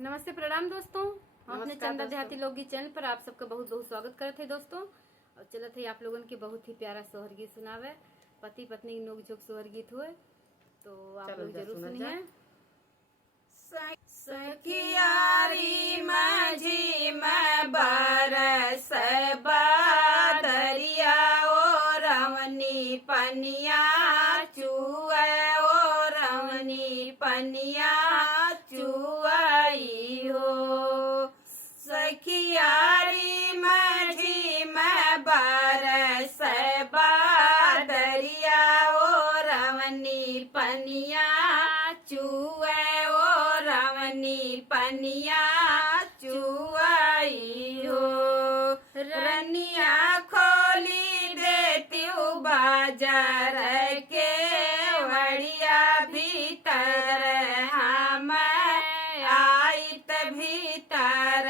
नमस्ते प्रणाम दोस्तों। हम अपने चंदा देहाती लोकगीत चैनल पर आप सबका बहुत बहुत स्वागत करते हैं दोस्तों। और चलत है आप लोगन के बहुत ही प्यारा सोहर गीत सुनावे, पति पत्नी की नोक झोंक सोहर गीत हुए, तो आप लोग जरूर सुनिए। सखियारी माझी में बरस बादरिया ओ रवनी पनिया चुए ओ रवनी पनिया चुआई हो। सखियारी माझी में बरस बादरिया ओ रवनी पनिया चुए ओ रवनी पनिया चुआई हो। रनिया खोली देती बाजार के वड़िया भीतर हम आइत भीतर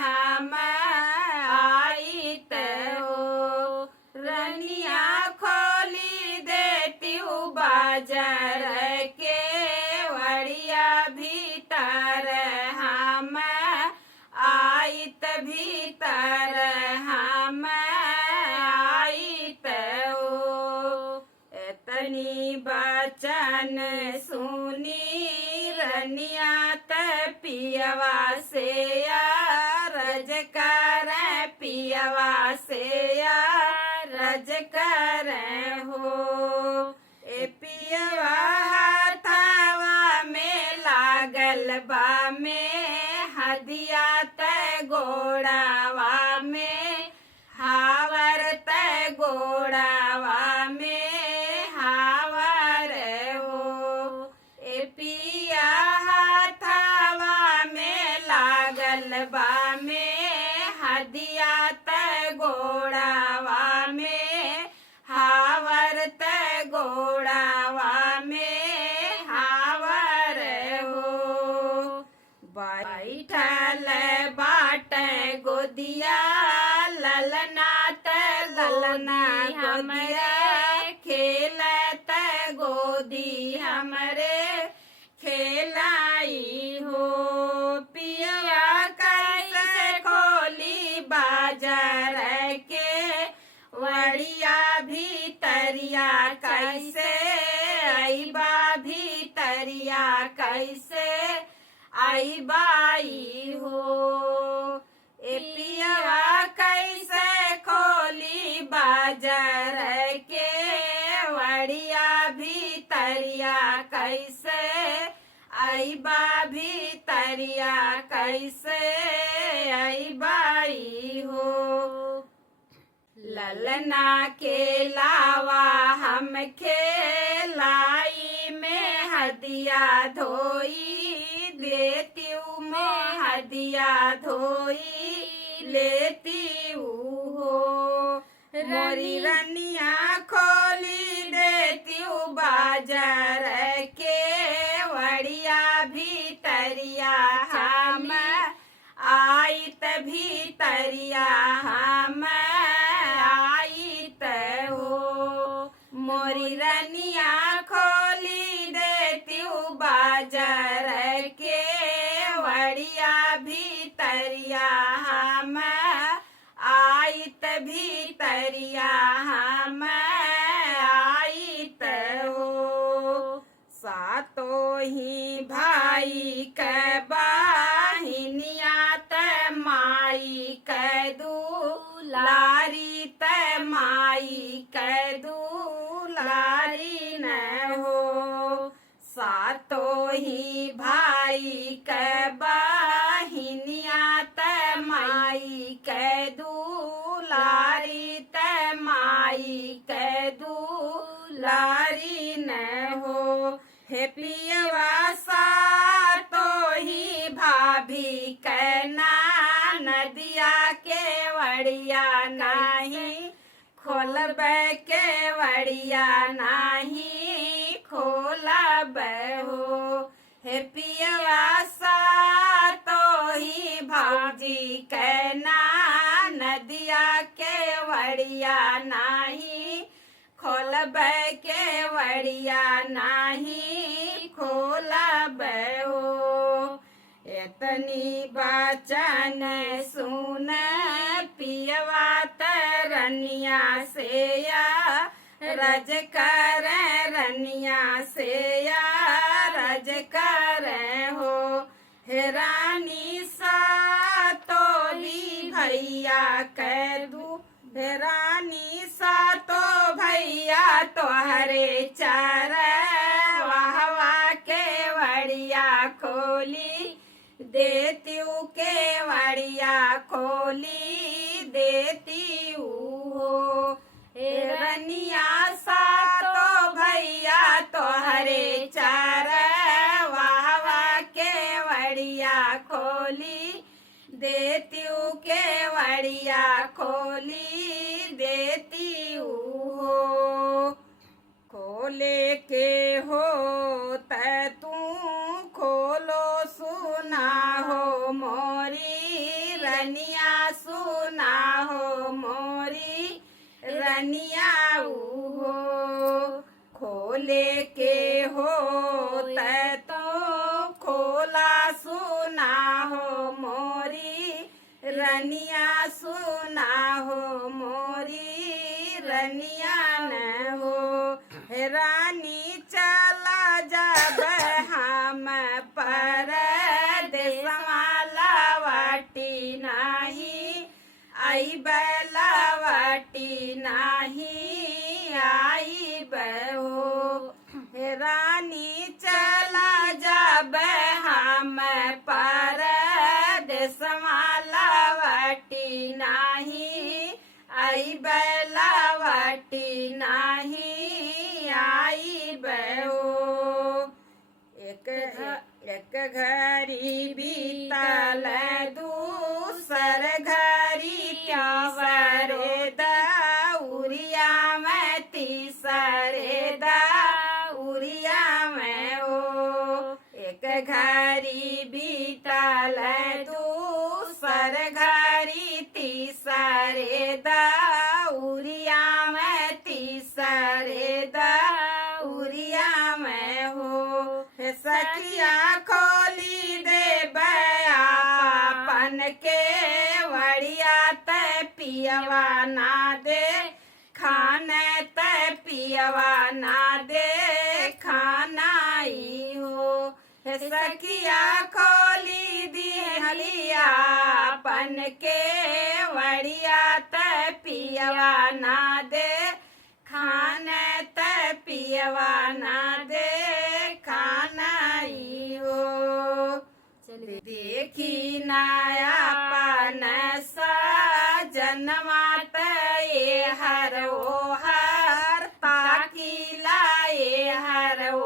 हम आइत हो। रनिया खोली देती बाजार के वड़िया भीतर हम आइत भीतर हम आइत हो। एतनी बचन सुनी रनिया पियवा से रज कर पियवा से रज कर हो। ए पियवा हाथवा में लागल बा में हदिया त गोड़ावा में हावर त गोड़ावा में हावर हो। ए पिया हाथवा में लागल बा में हदिया त गोड़ावा में हावर त गोड़ावा में हावर हो। बैठल बाट गोदिया ललनात ललना गोदिया खेलत गोदी हमरे खेलाई हो। पिया कैसे खोली बाजार के वड़िया भीतरिया कैसे आईबा भीतरिया कैसे आई बाई हो। ए पियवा कैसे खोली बाजार के वड़िया भीतरिया कैसे आई बा भीतरिया कैसे आई बाई हो। ललना के लावा हम खेलाई में हदिया धोई लेती में हदिया धोई लेती हो। मोरी रनिया खोली देती बाजार के वड़िया भीतरिया हम आइत भीतरिया हम आइत हो। मोरी रनिया खोली देती बाजार के वड़िया भीतरिया हम आइत भीतरिया हम आइत हो। सातो ही भाई के बहिनिया त माई के दुलारी त माई के दुलारी न हो। सातो ही भाई के बहिनिया त माई के दुलारी त माई के दुलारी न हो। हे पियवा सातो ही भाभी के नदिया के वड़िया नाही खोलब के वड़िया नाही खोलब हो। हे पियवा सातो ही भाजी के नदिया के वड़िया नाही खोलब के वड़िया नाही खोलब हो। तनी बचन सुन पियवा तरनिया से या रज कर रनिया से या रज कर हो। हे रानी सा तो भी भैया कर दू, हे रानी सा तो भैया तोहरे चार वाहवा के वड़िया खोली देती के वड़िया खोली देती हो। हे रनिया सा तो भैया तोहरे चार वाहवा के वड़िया खोली देती के वड़िया खोली देती हो। खोले के हो तू खोलो सुना हो मोरी रनिया सुना हो मोरी रनिया हो। खोले के हो तो खोला सुना हो मोरी रनिया सुना हो मोरी रनिया न हो। हे रानी चला जब हम पर देशवाटी नाही आई बेलावटी नाही आई बहो। हे रानी चला जब हम पर देशवाटी नाही आई बेलावटी नाही आई बहो। एक घड़ी बीतल दूसर घड़ी तीसरे दौरिया में तीसरे दौरिया में हो। एक घड़ी बीतल दूसर घड़ी तीसरे दौरिया में तीसरे दौरिया में हो। सखिया खोली दे बयापन के वड़िया ते पियवा ना दे खाने ते पियवा ना दे खानाई हो। सखिया खोली दी हलियापन के वड़िया ते पियवा ना दे खाने ते पियवा ना दे खानाई हो। देखी नया पान सा जनमात ये हर ओ हर ताकी लाए हर ओ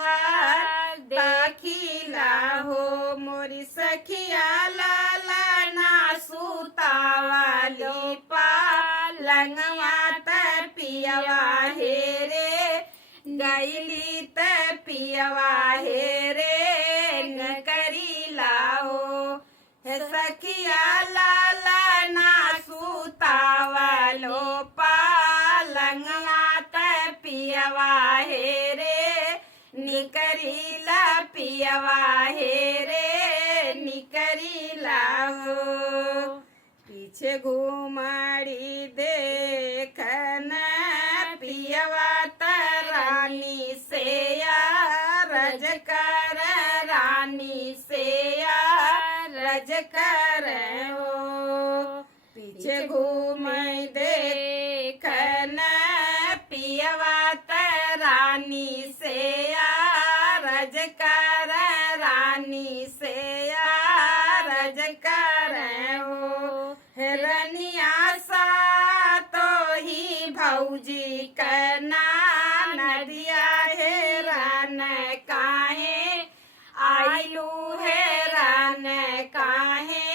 हर ताकीला हो। मोरी सखिया लाला ना सूता वाली पालंगवा त पियवा हेरे गैली त पियवा हेरे करीला हो। हे सखिया लाला ना सूतावलो पालंगवा त पियवा हेरे निकरीला पियवा हेरे निकरीला हो। पीछे घुमाड़ी देखन पियवा रानी से या रज कर रानी से या रज कर हो। पीछे घूम देखन पियवा रानी से या रज कर रानी से या रज कर हो। रनिया सा तो ही भौजी करना नदिया है रन काहे आयु है रन काहे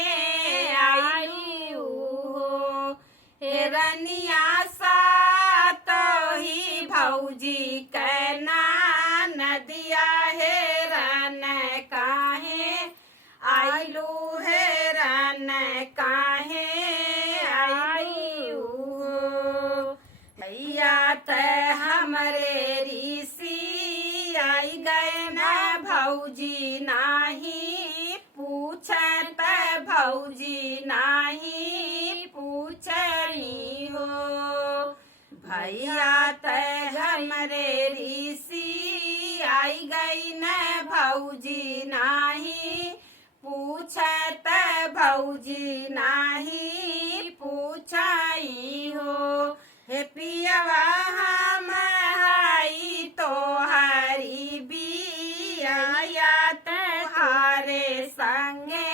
आयु हो। हे रनिया सा तो ही भौजी करना नदिया है रन काहे आयु है रन काहे आयु हो। भैया त हमरे ऋषि आई गए न भौजी नाही पूछ भौजी नाही पूछई हो। भैया ते हमरे ऋषि आई गई न भौजी नाही पूछत भौजी नाही पूछई हो। हे पियवा हम हाई तो हरी बिया तुहारे संगे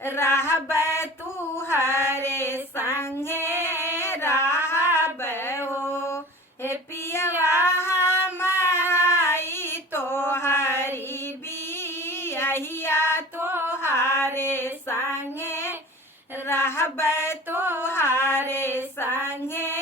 रहब तुहरे संगे रहब हो। हे पियवा हम आई तो हरी बिया तोहारे संगे रहब तोहारे संगे